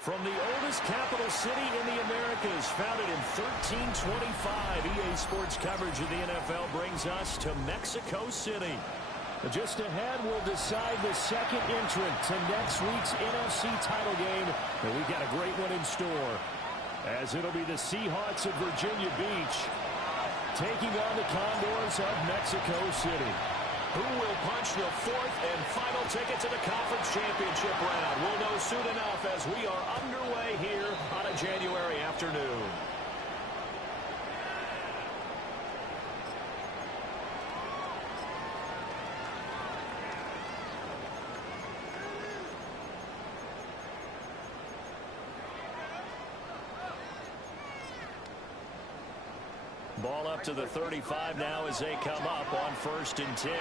From the oldest capital city in the Americas, founded in 1325, EA Sports coverage of the NFL brings us to Mexico City. Just ahead, we'll decide the second entrant to next week's NFC title game, and we've got a great one in store, as it'll be the Seahawks of Virginia Beach taking on the Condors of Mexico City. Who will punch the fourth and final ticket to the conference championship round? We'll know soon enough as we are underway here on a January afternoon. Ball up to the 35 now as they come up on 1st and 10.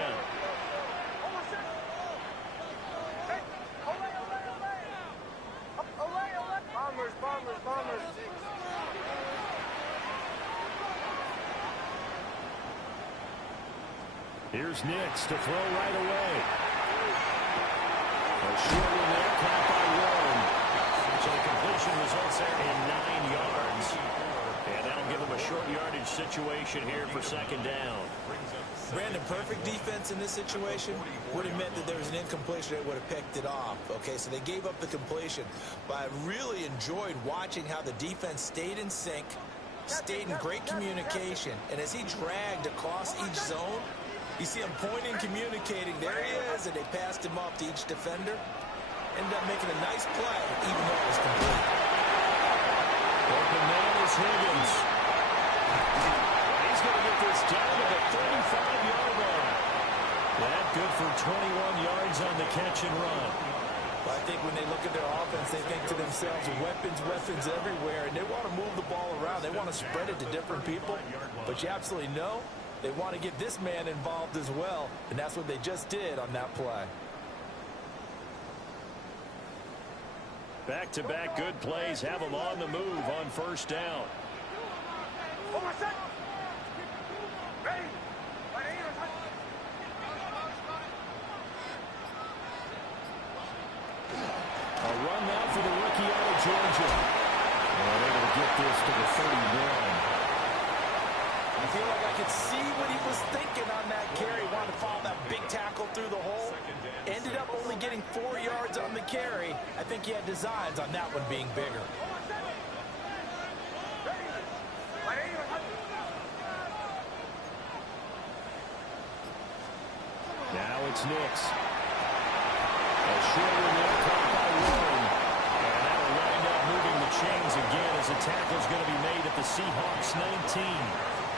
Bombers. Here's Nix to throw right away. A short one there, caught by Warren. So the completion results there in 9 yards. And that'll give them a short yardage situation here for 2nd down. Brandon, perfect defense in this situation would have meant that there was an incompletion that would have picked it off. Okay, so they gave up the completion. But I really enjoyed watching how the defense stayed in sync, stayed in great communication. And as he dragged across each zone, you see him pointing, communicating. There he is, and they passed him off to each defender. Ended up making a nice play, even though it was complete. Open man is Higgins. He's going to get this down to the 35-yard line. That good for 21 yards on the catch and run. Well, I think when they look at their offense, they think to themselves, weapons everywhere, and they want to move the ball around. They want to spread it to different people. But you absolutely know they want to get this man involved as well, and that's what they just did on that play. Back-to-back good plays have them on the move on 1st down. A run now for the rookie out of Georgia. And able to get this to the 31. I feel like I could see what he was thinking on that carry. Wanted to follow that big tackle through the hole. Ended up only getting 4 yards on the carry. I think he had designs on that one being bigger. Now it's Nix. A short one there, caught by Warren. And that'll wind up moving the chains again as the tackle's going to be made at the Seahawks 19.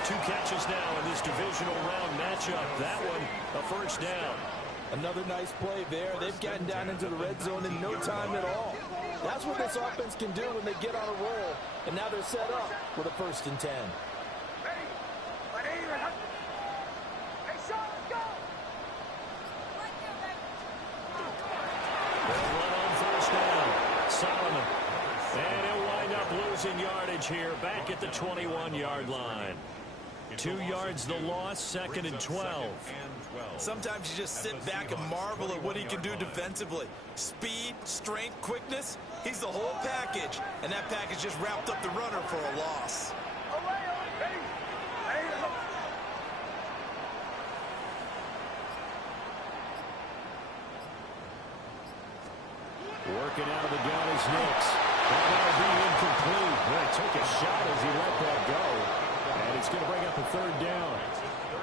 2 catches now in this divisional round matchup. That one, a 1st down. Another nice play there. They've gotten down into the red zone in no time at all. That's what this offense can do when they get on a roll. And now they're set up with a 1st and 10. They'll run on 1st down. Solomon. And he'll wind up losing yardage here back at the 21-yard line. 2 yards the loss, 2nd and 12. Sometimes you just sit back and marvel at what he can do defensively. Speed, strength, quickness. He's the whole package. And that package just wrapped up the runner for a loss. Working out of the gun is Nix. That'll be incomplete. Boy, took a shot as he let that go. And it's going to bring up a 3rd down.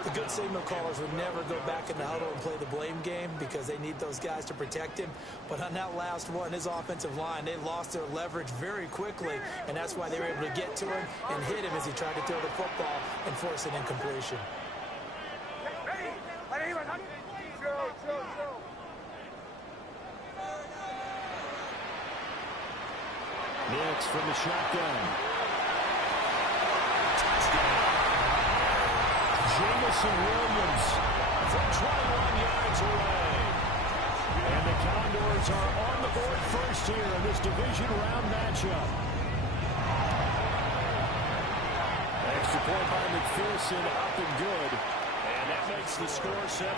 The good signal callers would never go back in the huddle and play the blame game because they need those guys to protect him. But on that last one, his offensive line, they lost their leverage very quickly, and that's why they were able to get to him and hit him as he tried to throw the football and force an incompletion. Nix from the shotgun. Jamison Williams from 21 yards away. And the Condors are on the board first here in this division round matchup. Extra point by McPherson, up and good. And that makes the score 7-0.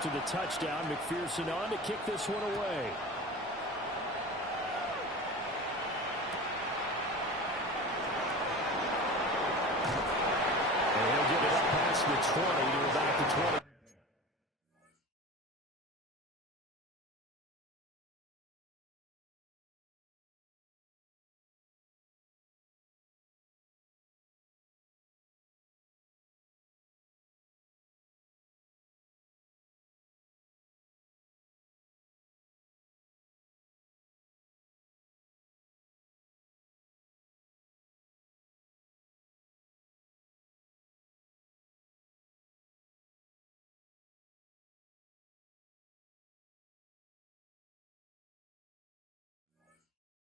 after the touchdown. McPherson on to kick this one away. And he'll get it up past the 20 to about the 20.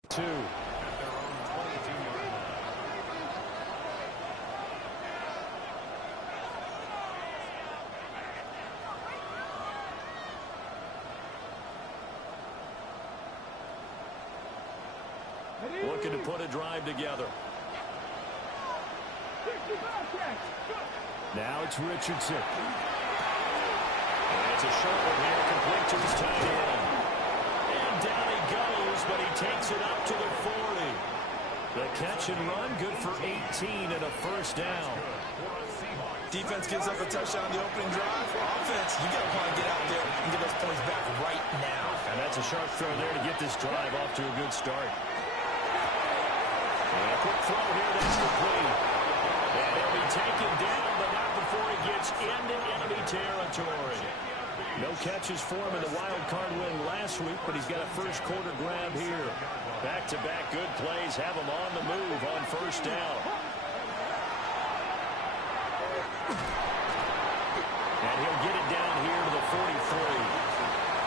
Two. Looking to put a drive together. Now it's Richardson. And it's a short one here, complete to his tight end. And down he goes, but he takes it up to the 40. The catch and run, good for 18 and a first down. Defense gives up a touchdown on the opening drive. Offense, you got to want to get out there and get those points back right now. And that's a sharp throw there to get this drive off to a good start. And a quick throw here, that's complete. And he'll be taken down, but not before he gets into enemy territory. No catches for him in the wild card win last week, but he's got a first quarter grab here. Back-to-back good plays have him on the move on first down. And he'll get it down here to the 43.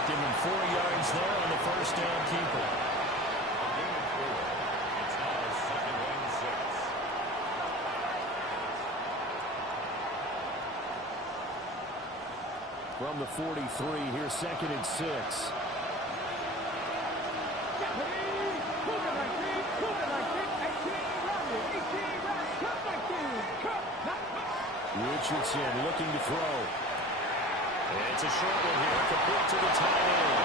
Give him 4 yards there on the first down keeper. From the 43, here's 2nd and 6. Richardson looking to throw. And it's a short one here, complete to the tight end.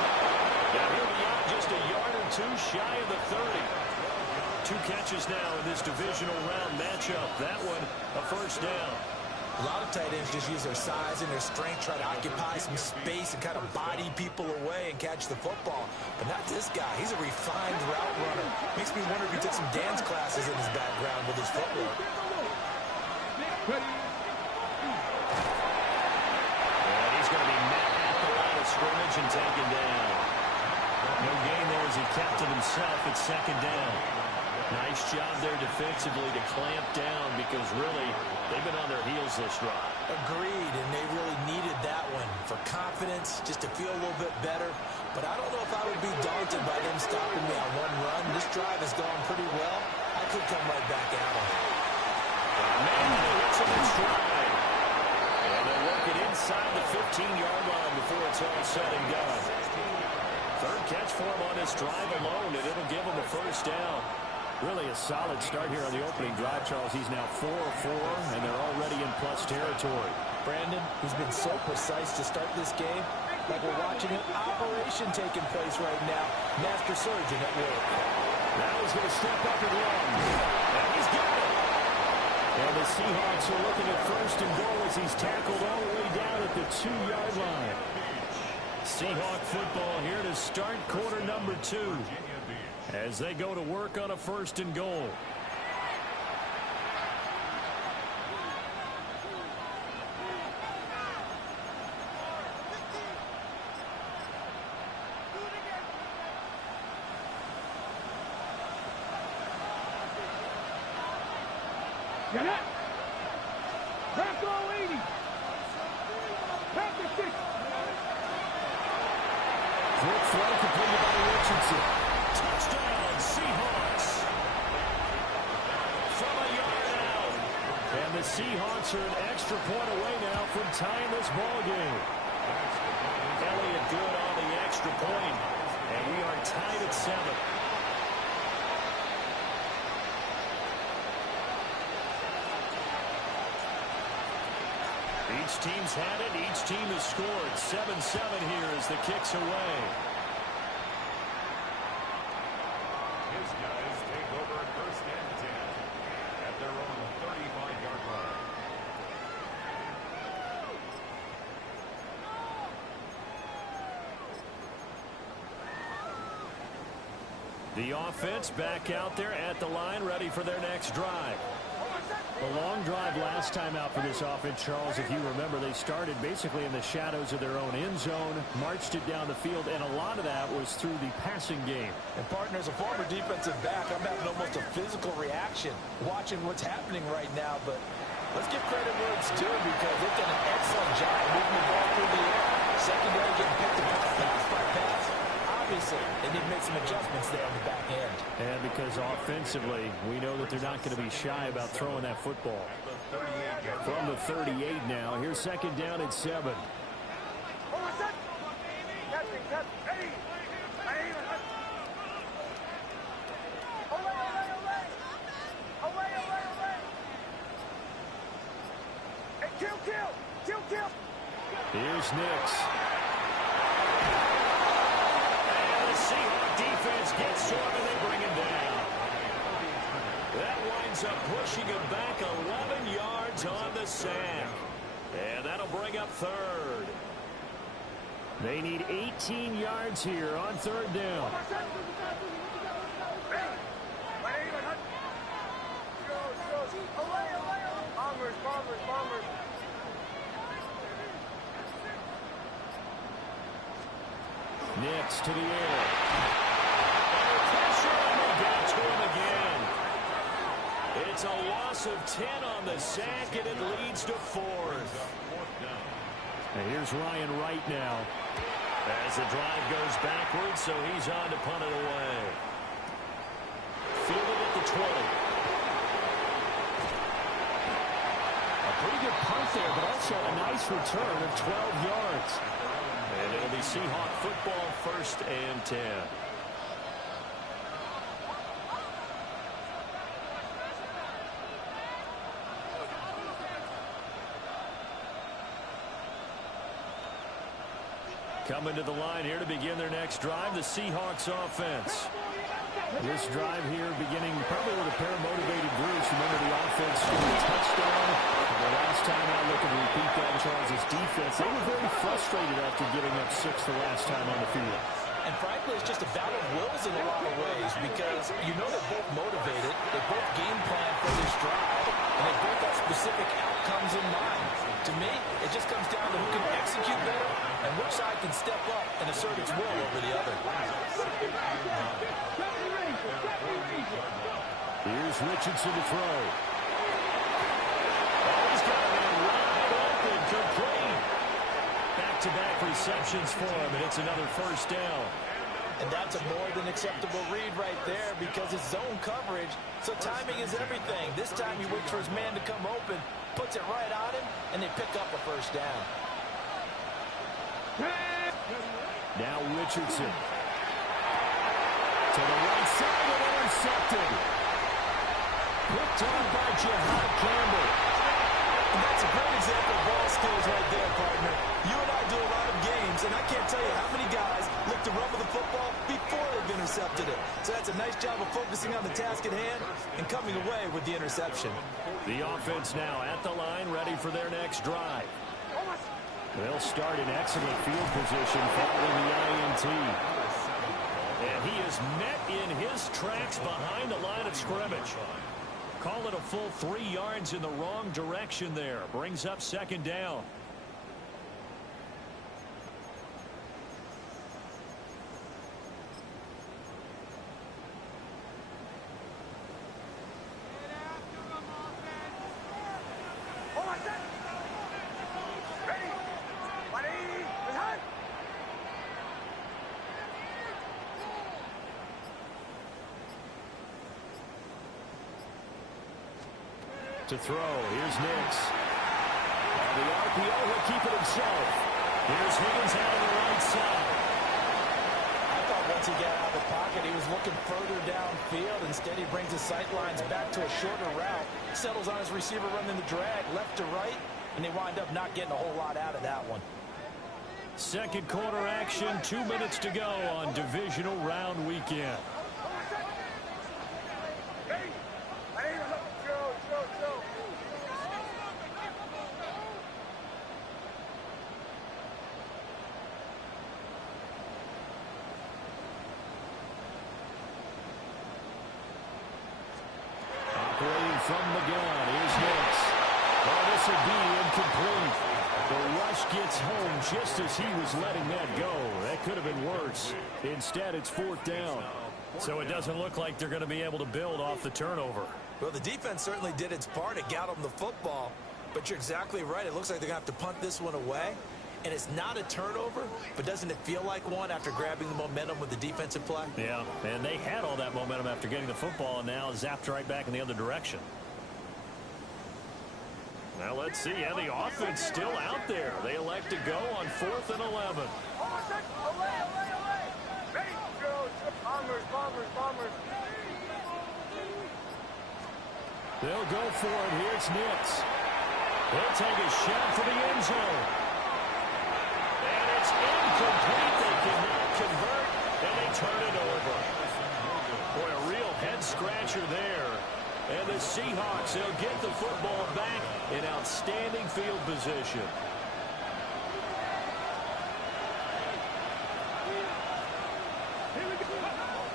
Now he'll be out just a yard or two shy of the 30. 2 catches now in this divisional round matchup. That one, a first down. A lot of tight ends just use their size and their strength, try to occupy some space and kind of body people away and catch the football. But not this guy. He's a refined route runner. Makes me wonder if he took some dance classes in his background with his footwork. And he's going to be met at the line of scrimmage and taken down. No gain there as he kept it himself at 2nd down. Nice job there defensively to clamp down because really they've been on their heels this drive. Agreed, and they really needed that one for confidence, just to feel a little bit better. But I don't know if I would be daunted by them stopping me on one run. This drive has gone pretty well. I could come right back at them. Man, he hits him in stride. And they'll work it inside the 15-yard line before it's all said and done. 3rd catch for him on this drive alone, and it'll give him a first down. Really a solid start here on the opening drive, Charles. He's now 4 of 4, and they're already in plus territory. Brandon, he's been so precise to start this game, like we're watching an operation taking place right now. Master surgeon at work. Now he's going to step up and run. And he's got it. And the Seahawks are looking at first and goal as he's tackled all the way down at the 2-yard line. Seahawk football here to start quarter number 2. As they go to work on a 1st and goal. Get it. Back all 80. Back to 6. Quick throw completed by Richardson. Touchdown, Seahawks. From a yard out. And the Seahawks are an extra point away now from tying this ball game. Elliott good on the extra point. And we are tied at 7. Each team's had it. Each team has scored. 7-7 here as the kick's away. His guys take over at 1st and 10 at their own 35-yard line. The offense back out there at the line, ready for their next drive. A long drive last time out for this offense, Charles. If you remember, they started basically in the shadows of their own end zone, marched it down the field, and a lot of that was through the passing game. And, partner, as a former defensive back, I'm having almost a physical reaction watching what's happening right now. But let's give credit where it's due because they've done an excellent job moving the ball through the air. Secondary getting picked apart pass by pass. Obviously, they need to make some adjustments there on the back end. And because offensively, we know that they're not going to be shy about throwing that football. From the 38 now, here's 2nd down at 7. Here's Nix. Seahawks defense gets to him and they bring him down. That winds up pushing him back 11 yards on the sack. And that'll bring up 3rd. They need 18 yards here on 3rd down. Nix to the air. Pressure and they got to him again. It's a loss of 10 on the sack and it leads to 4th. And here's Ryan Wright now as the drive goes backwards, so he's on to punt it away. Fielded at the 20. A pretty good punt there, but also a nice return of 12 yards. And it'll be Seahawk football, 1st and 10. Coming to the line here to begin their next drive, the Seahawks offense. This drive here beginning probably with a pair of motivated groups. Remember the offense scored a touchdown. The last time out, looking to repeat that in Charles' defense. They were very frustrated after giving up 6 the last time on the field. And frankly, it's just a battle of wills in a lot of ways because you know they're both motivated, they both game plan for this drive, and they both have specific outcomes in mind. To me, it just comes down to who can execute better and which side can step up and assert its will over the other. Here's Richardson to throw. Oh, he's got a man wide open, complete. Back-to-back receptions for him, and it's another 1st down. And that's a more than acceptable read right there because it's zone coverage, so timing is everything. This time he waits for his man to come open, puts it right on him, and they pick up a 1st down. Now Richardson. To the right side and intercepted. Picked on by Jihad Campbell. And that's a great example of ball skills right there, partner. You and I do a lot of games, and I can't tell you how many guys look to run with the football before they've intercepted it. So that's a nice job of focusing on the task at hand and coming away with the interception. The offense now at the line, ready for their next drive. They'll start in excellent field position following the INT. And he is met in his tracks behind the line of scrimmage. Call it a full 3 yards in the wrong direction there. Brings up 2nd down. To throw. Here's Nix. And the RPO, he'll keep it himself. Here's Higgins out on the right side. I thought once he got out of the pocket, he was looking further downfield. Instead, he brings his sight lines back to a shorter route. Settles on his receiver running the drag left to right. and they wind up not getting a whole lot out of that one. Second quarter action, 2 minutes to go on divisional round weekend. Operating from the gun, here's Nix. Oh, this will be incomplete. The rush gets home just as he was letting that go. That could have been worse. Instead, it's fourth down. So it doesn't look like they're going to be able to build off the turnover. Well, the defense certainly did its part. It got them the football. But you're exactly right. It looks like they're going to have to punt this one away. And it's not a turnover, but doesn't it feel like one after grabbing the momentum with the defensive play? Yeah, and they had all that momentum after getting the football, and now zapped right back in the other direction. Now let's see. Yeah, the offense still out there. They elect to go on 4th and 11. They'll go for it. Here's Nix. He'll take a shot for the end zone. And it's incomplete. They cannot convert, and they turn it over. Boy, a real head-scratcher there. And the Seahawks, they'll get the football back in outstanding field position.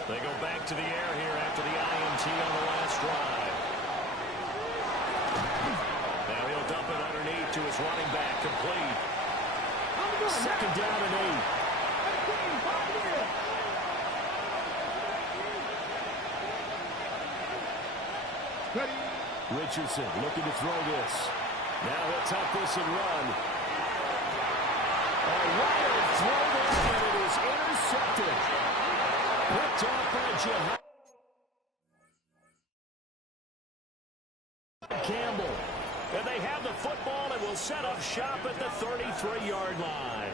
They go back to the air here after the INT on the last drive. Now he'll dump it underneath to his running back, complete. Second down and 8. Richardson looking to throw this. Now he'll tuck this and run. A wild throw there, and it is intercepted. Picked off by Jihad Campbell. And they have the football and will set up shop at the 33-yard line.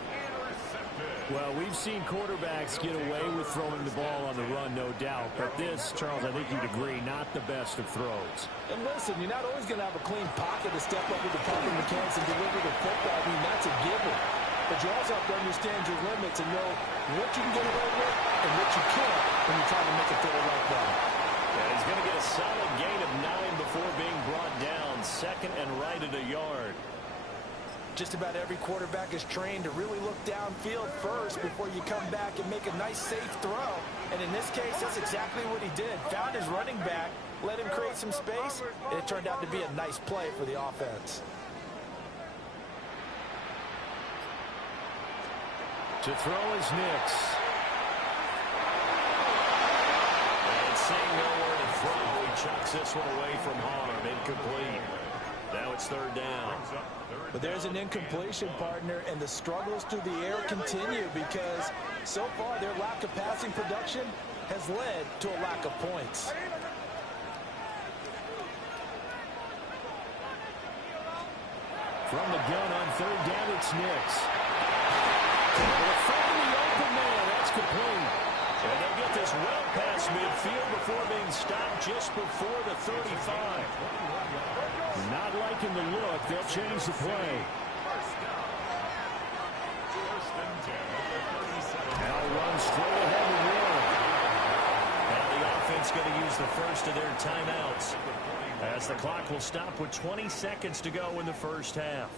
Well, we've seen quarterbacks get away with throwing the ball on the run, no doubt. But this, Charles, I think you'd agree, not the best of throws. And listen, you're not always going to have a clean pocket to step up with the pocket mechanics and deliver the football. I mean, that's a given. But you also have to understand your limits and know what you can get away with and what you can't when you're trying to make a throw like that. Yeah, he's going to get a solid gain of 9 before being brought down. Second and right at a yard. Just about every quarterback is trained to really look downfield first before you come back and make a nice, safe throw. And in this case, that's exactly what he did. Found his running back, let him create some space, and it turned out to be a nice play for the offense. To throw is Nix. And seeing nowhere to throw, he chucks this one away from harm. Incomplete. Now it's third down. But there's an incompletion, partner, and the struggles through the air continue because so far their lack of passing production has led to a lack of points. From the gun on third down, it's Nix. They'll find the open man. That's complete. And they get this well past midfield before being stopped just before the 35. Not liking the look. They'll change the play. Now run straight ahead and run. Now the offense going to use the first of their timeouts, as the clock will stop with 20 seconds to go in the first half.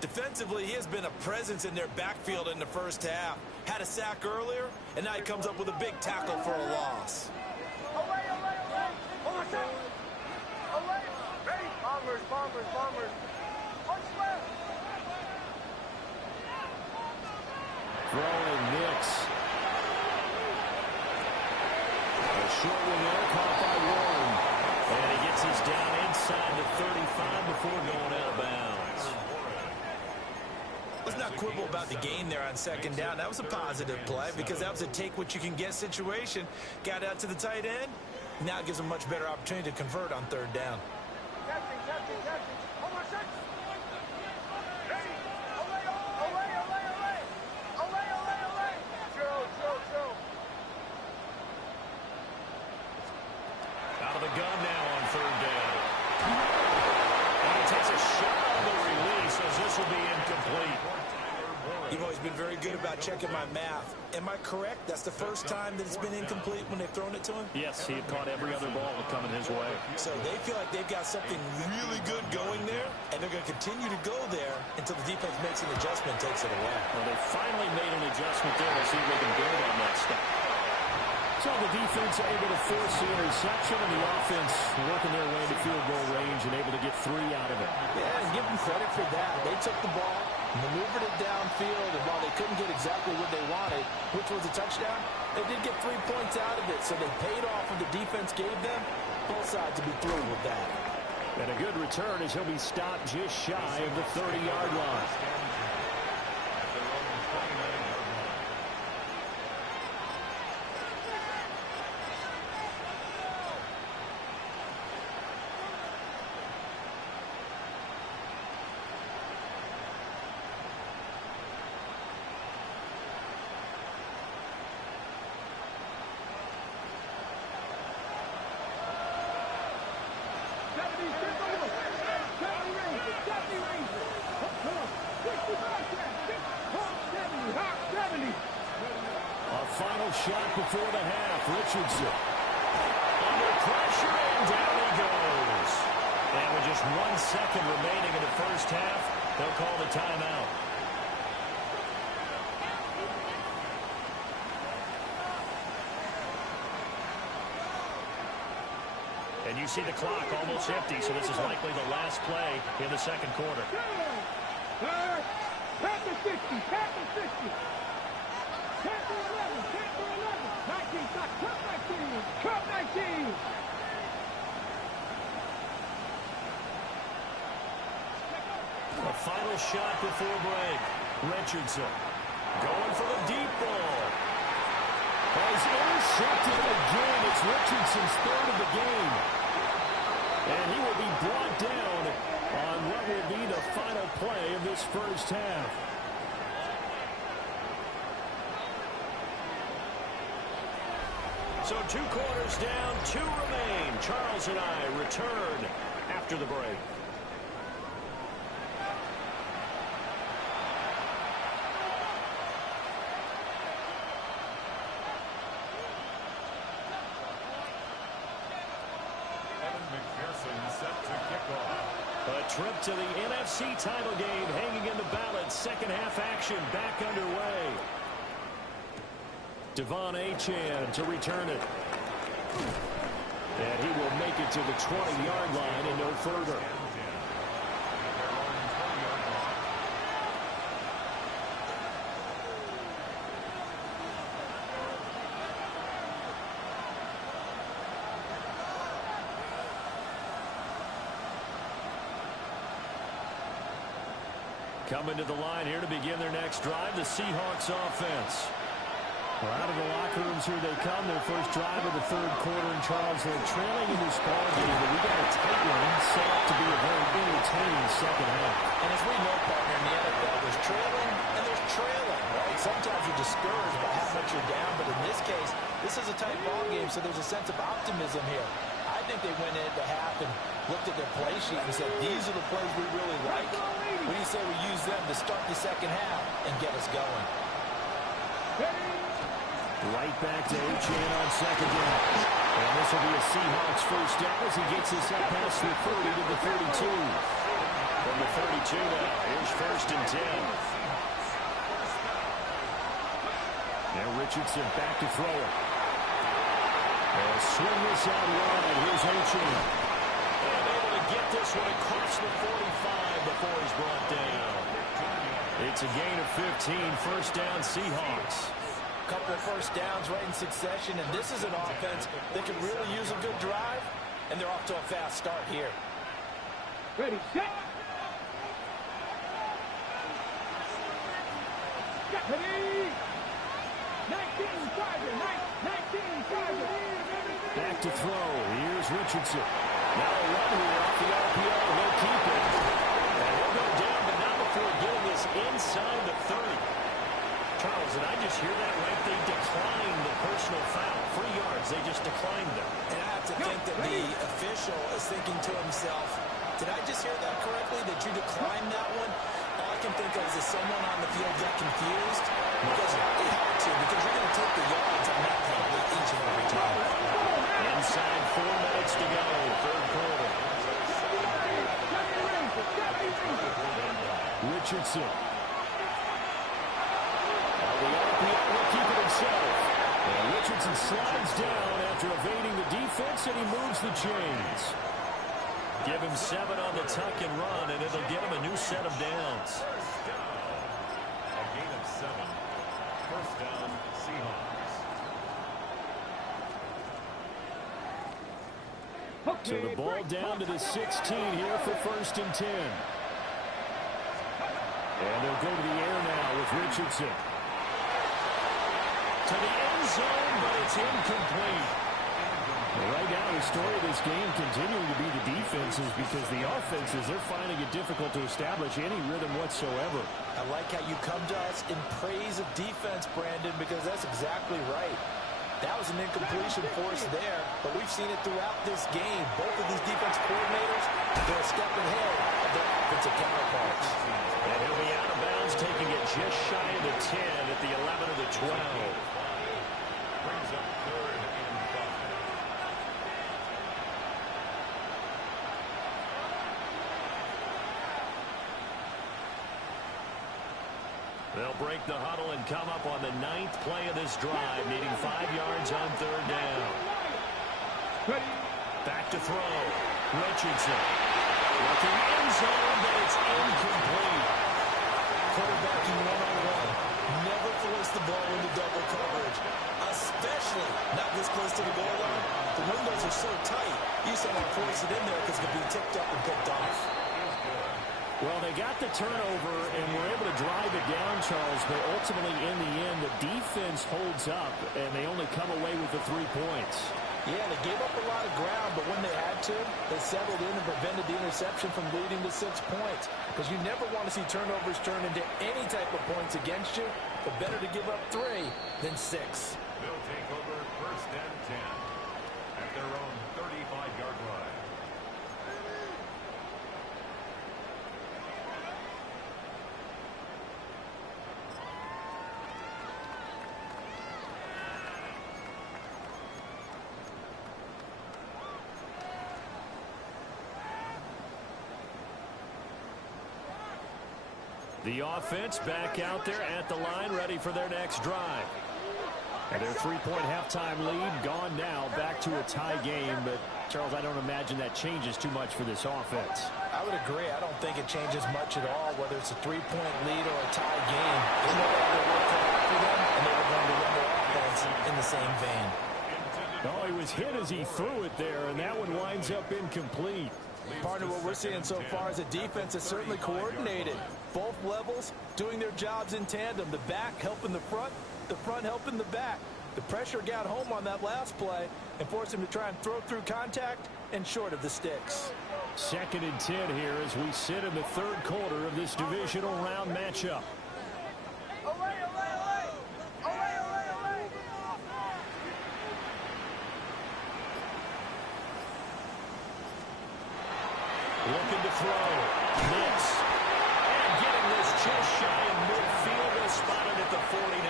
Defensively, he has been a presence in their backfield in the first half. Had a sack earlier, and now he comes up with a big tackle for a loss. Bombers. Throwing Nix. A short one there, caught by Warren. And he gets us down inside the 35 before going out of bounds. Let's not quibble about the gain there on second down. That was a positive play because that was a take-what-you-can-get situation. Got out to the tight end. Now gives them much better opportunity to convert on third down. Out of the gun now on third down. And he takes a shot on the always been very good about checking my math. Am I correct? That's the first time that it's been incomplete when they've thrown it to him? Yes, he had caught every other ball coming his way. So they feel like they've got something really good going there, and they're going to continue to go there until the defense makes an adjustment and takes it away. Well, they finally made an adjustment there. We'll see if they can build on that step. So the defense able to force the interception, and the offense working their way to field goal range and able to get 3 out of it. Yeah, and give them credit for that. They took the ball, maneuvered it downfield, and while they couldn't get exactly what they wanted, which was a touchdown, they did get 3 points out of it, so they paid off what the defense gave them. Both sides will be thrilled with that. And a good return as he'll be stopped just shy of the 30-yard line. Final shot before the half. Richardson under pressure, and down he goes. And with just 1 second remaining in the first half, they'll call the timeout. And you see the clock almost empty, so this is likely the last play in the second quarter. Pack the 60, pack the 60. Pack the 11, pack the 11. 19, stop, cut 19, cut 19. A final shot before break. Richardson going for the deep ball. Has intercepted again. It's Richardson's 3rd of the game. And he will be brought down on what will be the final play of this first half. So 2 quarters down, 2 remain. Charles and I return after the break. Set to kick off. A trip to the NFC title game hanging in the balance. Second half action back underway. Devon Achane to return it. And he will make it to the 20-yard line and no further. Coming to the line here to begin their next drive, the Seahawks offense. Well, out of the locker rooms here they come. Their first drive of the 3rd quarter, and Charles, they're trailing in this ball game, but we got a tight one set up to be a very entertaining second half. And as we know, partner, in the NFL, there's trailing and there's trailing, right? Sometimes you're discouraged by how much you're down, but in this case, this is a tight ball game, so there's a sense of optimism here. I think they went into half and looked at their play sheet and said, these are the plays we really like. What do you say we use them to start the second half and get us going? Right back to Achane on second down. And this will be a Seahawks first down as he gets this up past the 30 to the 32. From the 32 now, here's 1st and 10. Now Richardson back to throw it. And swing this out wide. Here's Achane. And able to get this one across the 45 before he's brought down. It's a gain of 15. First down, Seahawks. Couple of first downs right in succession, and this is an offense that could really use a good drive, and they're off to a fast start here. Ready, set. Ready. 19, Tiger, 19, Tiger. Back to throw. Here's Richardson. Now a run here off the RPO. He'll keep it. And he'll go down, but not before getting this inside the 30. Charles, did I just hear that right? They declined the personal foul. 3 yards, they just declined them. And I have to think that the official is thinking to himself, did I just hear that correctly, that you declined that one? All can think of is someone on the field got confused because they had to, because you're going to take the yards on that penalty each and every time. Inside 4 minutes to go, third quarter. Richardson. The RPO will keep it himself. And Richardson slides down after evading the defense, and he moves the chains. Give him 7 on the tuck and run, and it'll get him a new set of downs. A gain of 7. First down, Seahawks. So the ball down to the 16 here for 1st and 10. And they'll go to the air now with Richardson. To the end zone, but it's incomplete. Right now, the story of this game continuing to be the defenses, because the offenses, they're finding it difficult to establish any rhythm whatsoever. I like how you come to us in praise of defense, Brandon, because that's exactly right. That was an incompletion force there, but we've seen it throughout this game. Both of these defense coordinators, they're a step ahead of their offensive counterparts. And he'll be out of bounds, taking it just shy of the 10 at the 11 of the 12. Brings up 3rd and 5. They'll break the huddle and come up on the 9th play of this drive, needing 5 yards on 3rd down. Back to throw. Richardson. Looking end zone, but it's incomplete. Quarterbacking one-on-one. Never force the ball into double coverage, especially not this close to the goal line. The windows are so tight, you just don't want to force it in there because it could be tipped up and picked off. Well, they got the turnover and were able to drive it down, Charles, but ultimately in the end, the defense holds up, and they only come away with the 3 points. Yeah, they gave up a lot of ground, but when they had to, they settled in and prevented the interception from leading to 6 points. Because you never want to see turnovers turn into any type of points against you, but better to give up 3 than 6. They'll take over 1st and 10 at their own 35-yard line. The offense back out there at the line, ready for their next drive. And their 3-point halftime lead gone now, back to a tie game. But, Charles, I don't imagine that changes too much for this offense. I would agree. I don't think it changes much at all, whether it's a 3-point lead or a tie game. They know they're going to work hard for them, and they were going to run their offense in the same vein. Oh, he was hit as he threw it there, and that one winds up incomplete. Partner, what we're seeing so far is a defense that's certainly coordinated. Both levels doing their jobs in tandem. The back helping the front helping the back. The pressure got home on that last play and forced him to try and throw through contact and short of the sticks. 2nd and 10 here as we sit in the 3rd quarter of this divisional round matchup. Looking to throw. Miss. And getting this just shy of midfield. They'll spot it at the 49.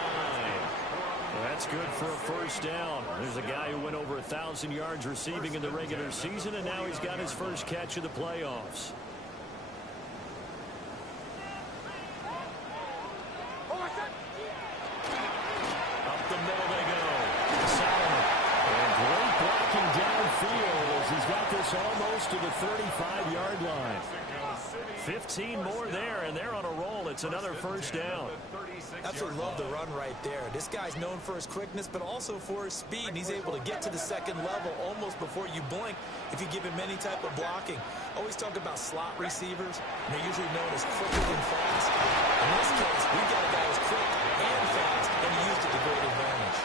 Well, that's good for a 1st down. There's a guy who went over 1,000 yards receiving in the regular season, and now he's got his first catch of the playoffs. Up the middle they go. Solomon. And great blocking downfield as he's got this almost to the 35-yard line. 15 more there, and they're on a roll. It's another 1st down. Absolutely love the run right there. This guy's known for his quickness, but also for his speed. He's able to get to the 2nd level almost before you blink if you give him any type of blocking. Always talk about slot receivers, and they're usually known as quicker than fast. In this case, we've got a guy who's quick and fast, and he used it to great advantage.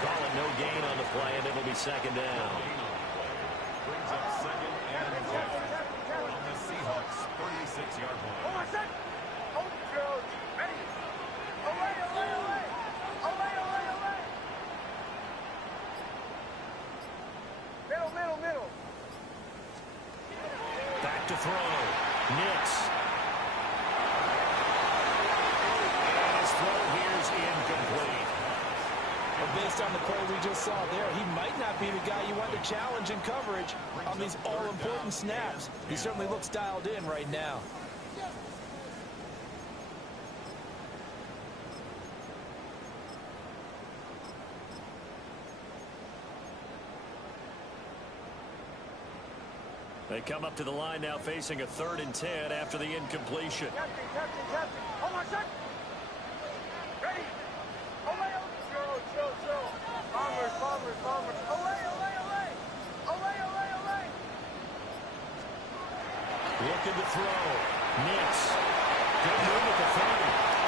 Calling no gain on the play, and it'll be 2nd down. Brings up 2nd and 10 on the Seahawks 36-yard line. Back to throw. Nix. based on the play we just saw there, he might not be the guy you want to challenge in coverage on these all-important snaps. He certainly looks dialed in right now. They come up to the line now facing a 3rd and 10 after the incompletion. Hold on, set. Ready. Away, chill. Bombers. Away. Looking to throw. Nix. Good move at the 30.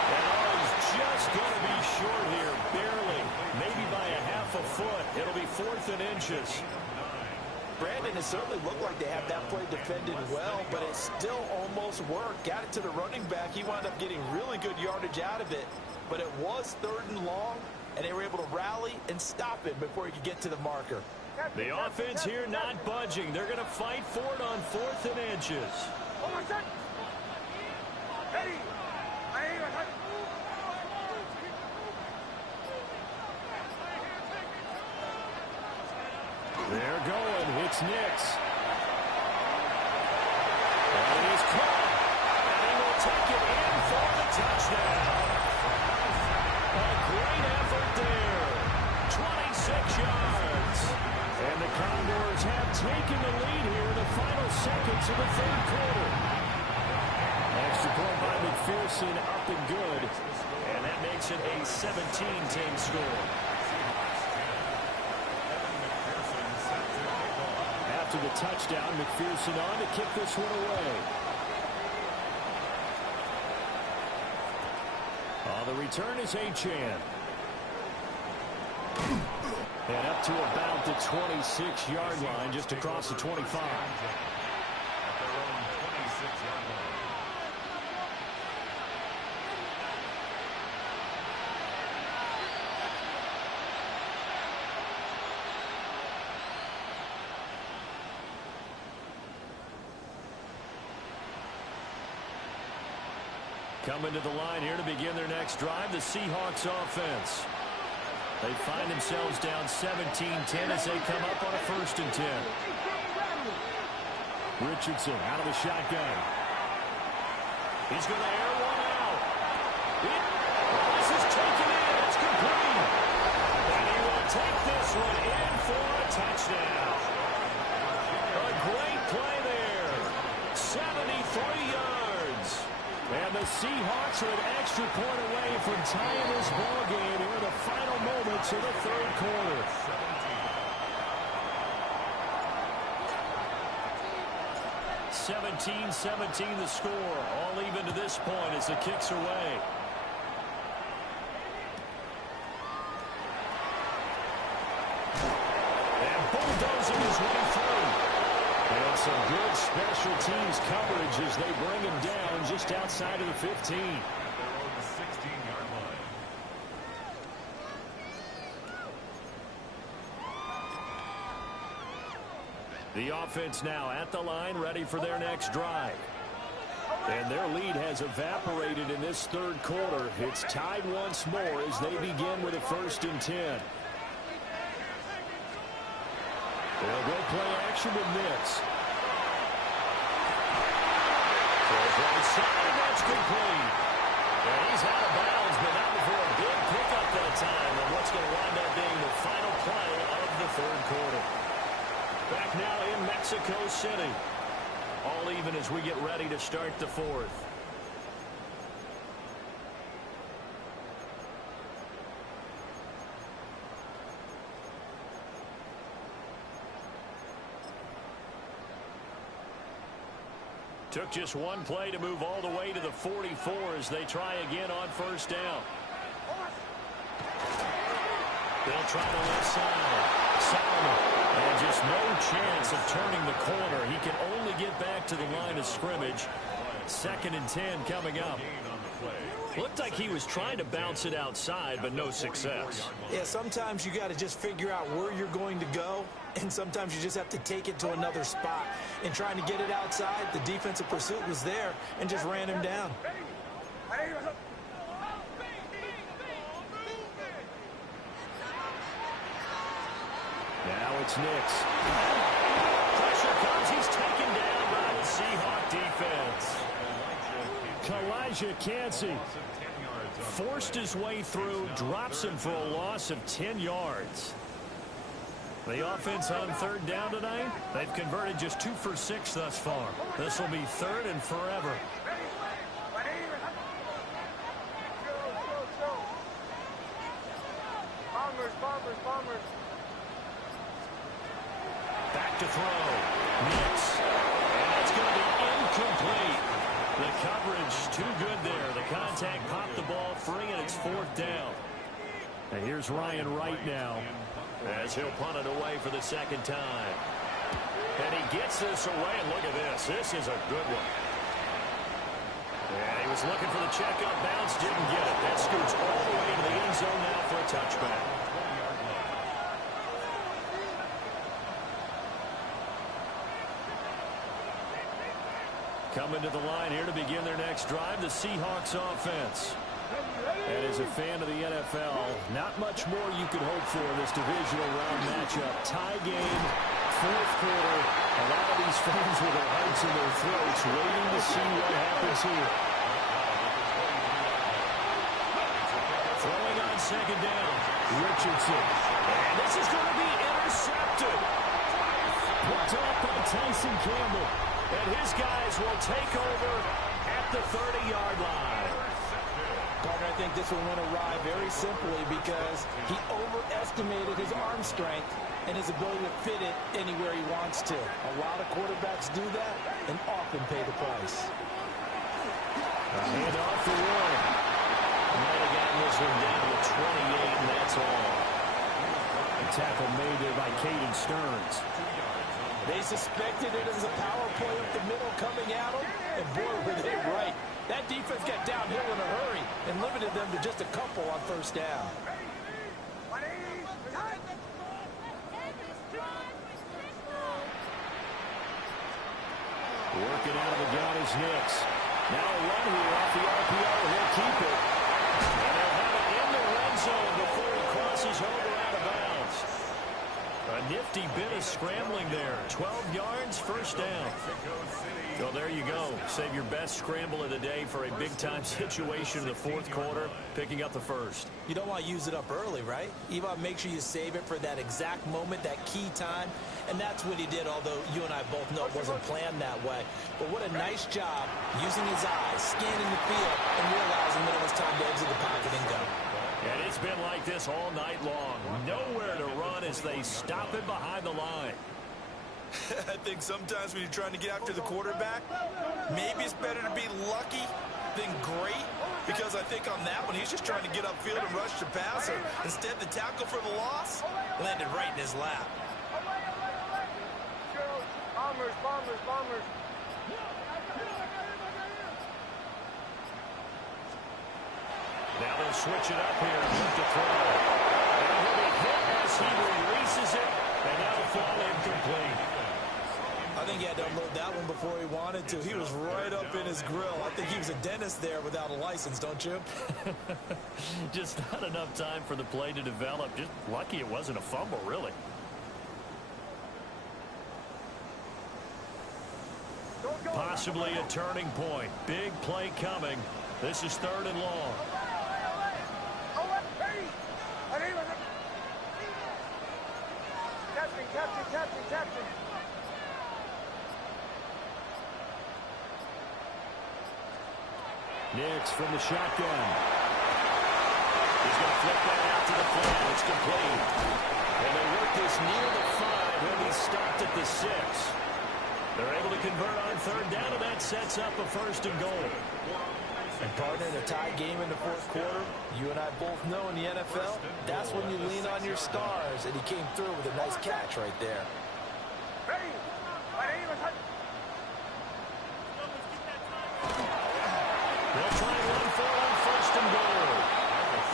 And he's just going to be short here, barely. Maybe by a half a foot. It'll be 4th and inches. Brandon, it certainly looked like they have that play defended well, but it still almost worked. Got it to the running back. He wound up getting really good yardage out of it, but it was 3rd and long, and they were able to rally and stop it before he could get to the marker. The offense here not budging. They're going to fight for it on 4th and inches. Hold on, set. Ready. They're going. It's Nix. And it is caught. And he will take it in for the touchdown. A great effort there. 26 yards. And the Condors have taken the lead here in the final seconds of the 3rd quarter. Extra point by McPherson, up and good. And that makes it a 17-10 score. To the touchdown, McPherson on to kick this one away. The return is Achane. And up to about the 26-yard line, just across the 25. At their own 26-yard line. Coming to the line here to begin their next drive, the Seahawks offense. They find themselves down 17-10 as they come up on a 1st and 10. Richardson out of the shotgun. He's going to air one out. This is taken in. It's complete. And he will take this one in for a touchdown. A great play there. 73 yards. And the Seahawks are an extra point away from tying this ball game here in the final moments of the 3rd quarter. 17-17 the score. All even to this point as the kicks away. And bulldozing his way through. And some good special teams coverage as they bring him down just outside of the 15. At their own 16-yard line. The offense now at the line, ready for their next drive. And their lead has evaporated in this 3rd quarter. It's tied once more as they begin with a 1st and 10. They'll go play action with Nix. Right side, and that's complete. And he's out of bounds, but not before a big pickup that time. And what's going to wind up being the final play of the 3rd quarter. Back now in Mexico City. All even as we get ready to start the 4th. Took just one play to move all the way to the 44 as they try again on 1st down. They'll try to left side. Solomon. And just no chance of turning the corner. He can only get back to the line of scrimmage. 2nd and 10 coming up. Looked like he was trying to bounce it outside, but no success. Yeah, sometimes you got to just figure out where you're going to go, and sometimes you just have to take it to another spot. And trying to get it outside, the defensive pursuit was there and just ran him down. it's Nix. Pressure comes. He's taken down by the Seahawk defense. Elijah Cansey forced his way through, drops him for a loss of 10 yards. The offense on third down tonight, they've converted just 2 for 6 thus far. This will be third and forever. Bombers. Back to throw. Nix. And that's going to be incomplete. The coverage too good there. The contact popped the ball free, and it's fourth down. And here's Ryan Wright now as he'll punt it away for the second time. And he gets this away, and look at this. This is a good one. And he was looking for the checkup bounce, didn't get it. That scoots all the way to the end zone now for a touchback. Coming to the line here to begin their next drive, the Seahawks offense. And as a fan of the NFL, not much more you could hope for in this divisional round matchup. Tie game, fourth quarter. A lot of these fans with their hearts in their throats waiting to see what happens here. Throwing on second down, Richardson. And this is going to be intercepted. Picked off by Tyson Campbell. And his guys will take over at the 30-yard line. Partner, I think this one went awry very simply because he overestimated his arm strength and his ability to fit it anywhere he wants to. A lot of quarterbacks do that and often pay the price. Hand off for Warren. Might have gotten this one down to 28, and that's all. A tackle made there by Caden Stearns. They suspected it as a power play up the middle coming at them, and boy, were they right. That defense got downhill in a hurry and limited them to just a couple on first down. Working out of the gun is Nix. Now a run here off the RPO. He'll keep it. And they'll have it in the red zone before he crosses over out of bounds. A nifty bit of scrambling there. 12 yards, first down. So there you go. Save your best scramble of the day for a big-time situation in the fourth quarter, picking up the first. You don't want to use it up early, right? You want to make sure you save it for that exact moment, that key time. And that's what he did, although you and I both know it wasn't planned that way. But what a nice job using his eyes, scanning the field, and realizing that it was time to exit the pocket and go. And it's been like this all night long. Nowhere to run as they stop him behind the line. I think sometimes when you're trying to get after the quarterback, maybe it's better to be lucky than great, because I think on that one, he's just trying to get upfield and rush the passer. Instead, the tackle for the loss landed right in his lap. Bombers. Now they'll switch it up here with the throw. And he'll be hit as he releases it, and that'll fall incomplete. I think he had to unload that one before he wanted to. He was right up in his grill. I think he was a dentist there without a license, don't you? Just not enough time for the play to develop. Just lucky it wasn't a fumble, really. Possibly a turning point. Big play coming. This is third and long. Captain. Nix from the shotgun. He's going to flip that out to the flat. It's complete. And they work this near the 5. He'll be stopped at the 6. They're able to convert on third down, and that sets up a first and goal. And partner, in a tie game in the fourth quarter, you and I both know in the NFL, that's when you lean on your stars, and he came through with a nice catch right there. They'll try and run for on first and goal.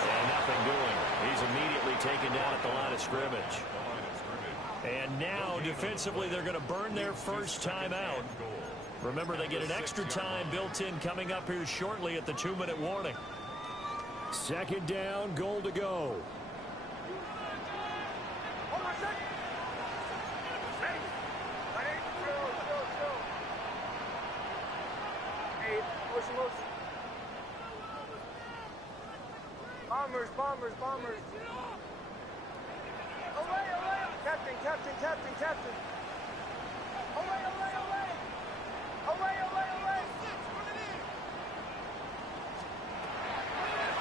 And nothing doing. He's immediately taken down at the line of scrimmage. And now, defensively, they're going to burn their first time out. Remember, they get an extra time built in coming up here shortly at the 2-minute warning. Second down, goal to go. Bombers, bombers, bombers. Away, away. Captain, captain, captain, captain. Away, away, away. Away, away, away.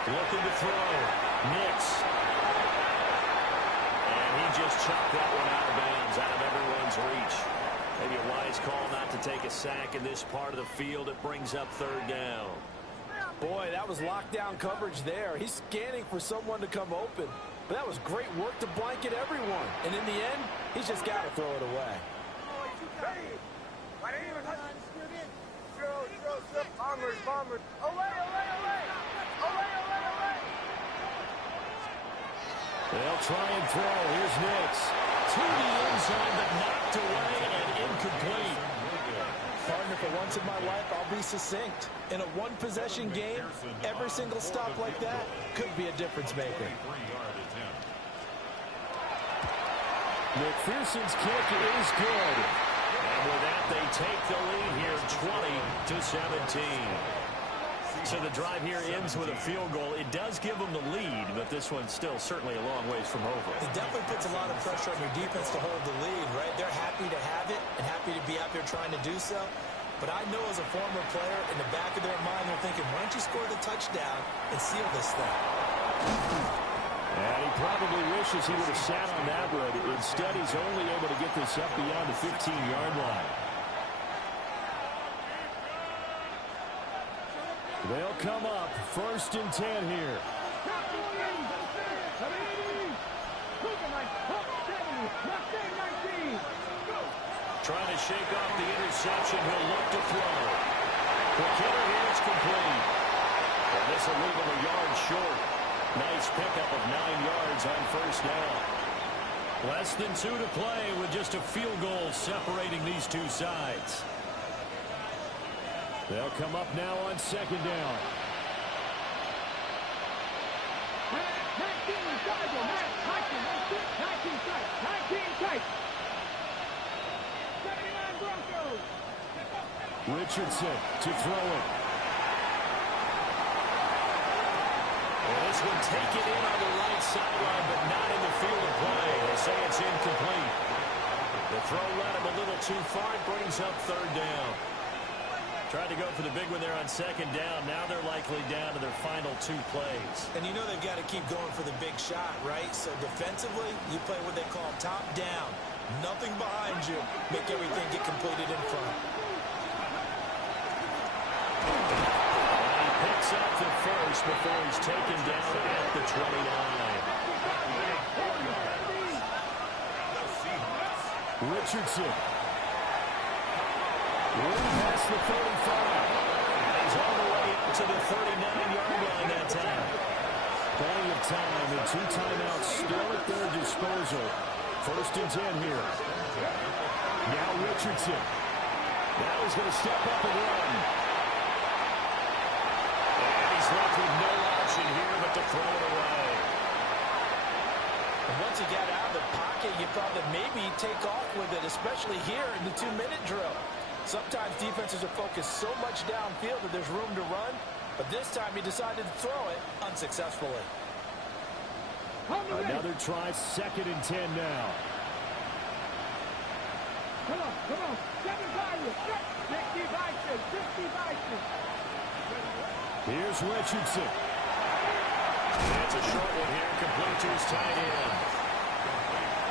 Looking to throw. Nix. And he just chopped that one out of bounds, out of everyone's reach. Maybe a wise call not to take a sack in this part of the field. It brings up third down. Boy, that was lockdown coverage there. He's scanning for someone to come open. But that was great work to blanket everyone. And in the end, he's just got to throw it away. Bombers, bombers. Away, away, away. Away, away, away. They'll try and throw. Here's Nix. To the end zone, but knocked away and incomplete. Partner, for once in my life, I'll be succinct. In a one-possession game, every single stop like that could be a difference maker. McPherson's kick is good. And with that, they take the lead here 20-17. So the drive here ends with a field goal. It does give them the lead, but this one's still certainly a long ways from over. It definitely puts a lot of pressure on your defense to hold the lead, right? They're happy to have it and happy to be out there trying to do so. But I know as a former player, in the back of their mind, they're thinking, why don't you score the touchdown and seal this thing? And he probably wishes he would have sat on that one. Instead, he's only able to get this up beyond the 15-yard line. They'll come up 1st and 10 here. Trying to shake off the interception. He'll look to throw. The killer here is complete. And this will leave him a yard short. Nice pickup of 9 yards on 1st down. Less than 2 to play with just a field goal separating these two sides. They'll come up now on 2nd down. 79 Broncos. Richardson to throw it. Well, this one taken in on the right sideline, but not in the field of play. They say it's incomplete. The throw led him a little too far. It brings up 3rd down. Tried to go for the big one there on 2nd down. Now they're likely down to their final 2 plays. And you know they've got to keep going for the big shot, right? So defensively, you play what they call top down. Nothing behind you. Make everything get completed in front. And he picks up the first before he's taken down at the 29. Richardson. Running past the 35. And he's all the way up to the 39-yard line that time. Plenty of time and 2 timeouts still at their disposal. 1st and 10 here. Now Richardson. Now he's going to step up and run. And he's left with no option here but to throw it away. And once he got out of the pocket, you thought that maybe he'd take off with it, especially here in the 2-minute drill. Sometimes defenses are focused so much downfield that there's room to run, but this time he decided to throw it unsuccessfully. Another try, 2nd and 10 now. Come on, come on. 7-5. 60 Vikings, 60 Vikings. Here's Richardson. That's a short one here, complete to his tight end.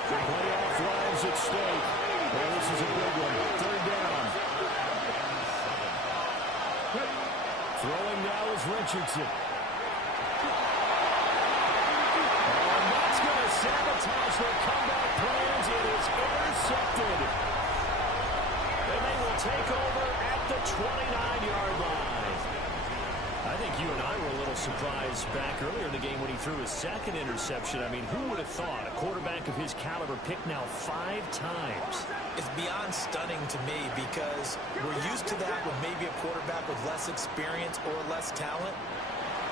Playoff lives at stake. Well, this is a big one. 3rd down. Throwing now is Richardson. And that's going to sabotage their comeback plans. It is intercepted. And they will take over at the 29-yard line. I think you and I were a little surprised back earlier in the game when he threw his 2nd interception. I mean, who would have thought a quarterback of his caliber picked now 5 times? It's beyond stunning to me because we're used to that with maybe a quarterback with less experience or less talent.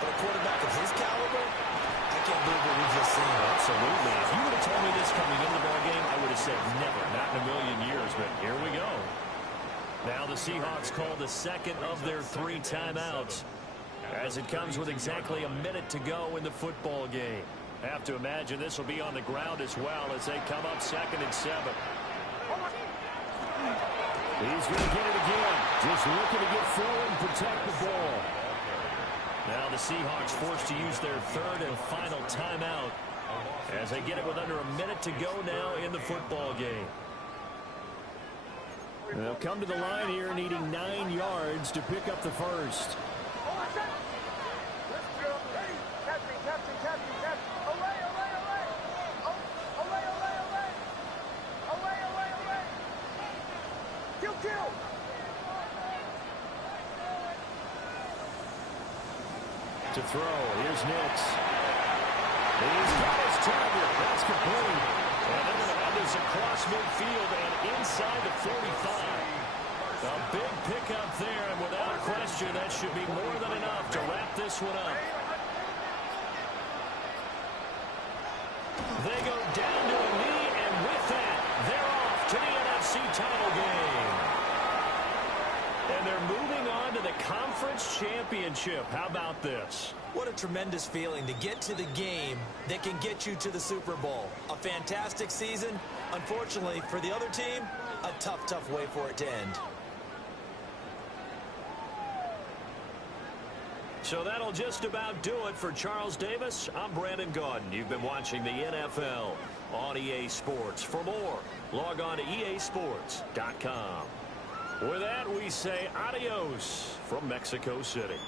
But a quarterback of his caliber, I can't believe what we've just seen. Absolutely. If you would have told me this coming into the ballgame, I would have said never, not in a million years. But here we go. Now the Seahawks call the second of their 3 timeouts, as it comes with exactly a minute to go in the football game. Have to imagine this will be on the ground as well as they come up 2nd and 7. He's going to get it again. Just looking to get forward and protect the ball. Now the Seahawks forced to use their 3rd and final timeout as they get it with under a minute to go now in the football game. They'll come to the line here needing 9 yards to pick up the first. To throw, here's Nix. He's got his target. That's complete. And they're going to have this across midfield and inside the 45. A big pickup there, and without question, that should be more than enough to wrap this one up. They go down to a knee, and with that, they're off to the NFC title game. And they're moving on to the conference championship. How about this? What a tremendous feeling to get to the game that can get you to the Super Bowl. A fantastic season. Unfortunately, for the other team, a tough, tough way for it to end. So that'll just about do it for Charles Davis. I'm Brandon Gaudin. You've been watching the NFL on EA Sports. For more, log on to easports.com. With that, we say adios from Mexico City.